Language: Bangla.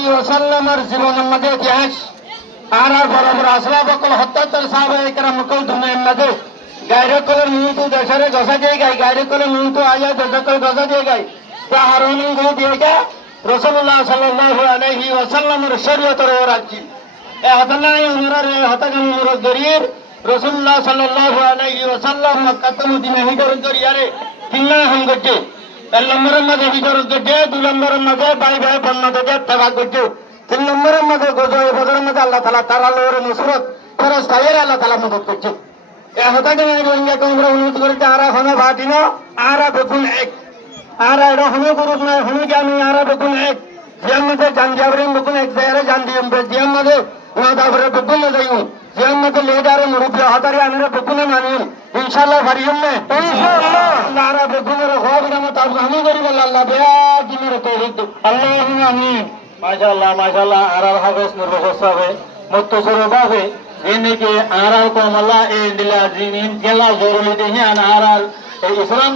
আলাইহি ওয়াসাল্লামের জীবনের মধ্যে ইতিহাস আর বড় বড় আসলা বকল হত্যার সাহাবায়ে কেরাম কল দুনিয়ার মধ্যে গায়রে কলের মুহূর্ত দেশরে গসা দিয়ে গায় গায়রে কলের মুহূর্ত আয়া দেশরে গসা দিয়ে গায় তা হারুন গো দিয়ে গে রাসূলুল্লাহ সাল্লাল্লাহু আলাইহি ওয়াসাল্লামের শরীয়তের রাজি এ হতালাই উমরের হতাগান উমর গরির রাসূলুল্লাহ সাল্লাল্লাহু আলাইহি ওয়াসাল্লাম মক্কা তে মদিনা হিজরত করিয়ারে তিননা হাম গজে এক নম্বরের মধ্যে হিজরত গজে দুই নম্বরের মধ্যে ভাই ভাই বন্নতে তাবা গজে তিন নম্বরের মধ্যে গজয়ে বদরের মধ্যে আল্লাহ তাআলা তার আলোর নুসরত ফরজ তাইয়ের আল্লাহ তাআলা মদদ করছে এ হতাগান রোহিঙ্গা আমরা অনুরোধ করতে আরা হনা ভাটিনো আরা বেগুন এক আরা এটা হনে গুরুত নাই হনে জানি আরা বেগুন এক জিয়ার মধ্যে জানজাবরে বেগুন এক জায়গায় জান দিম জিয়ার মধ্যে নাদাবরে বেগুন যাইও জিয়ার মধ্যে লেডারে মুরুবি হাতারে আনরে বেগুনে মানিম ইনশাআল্লাহ ভারিয়ম না ইনশাআল্লাহ আরা বেগুনের হক নাম তাব আমি করি বল আল্লাহ বেয়া দিনের তৌফিক দে আল্লাহুম্মা আমিন মাশাআল্লাহ আরার হাফেজ নির্বাচন হবে মুত্তসর বাবে এনেকে আরার কমলা এ দিলা জিমিন জেলা জরুরি দেহিয়ান আরার ইসলাম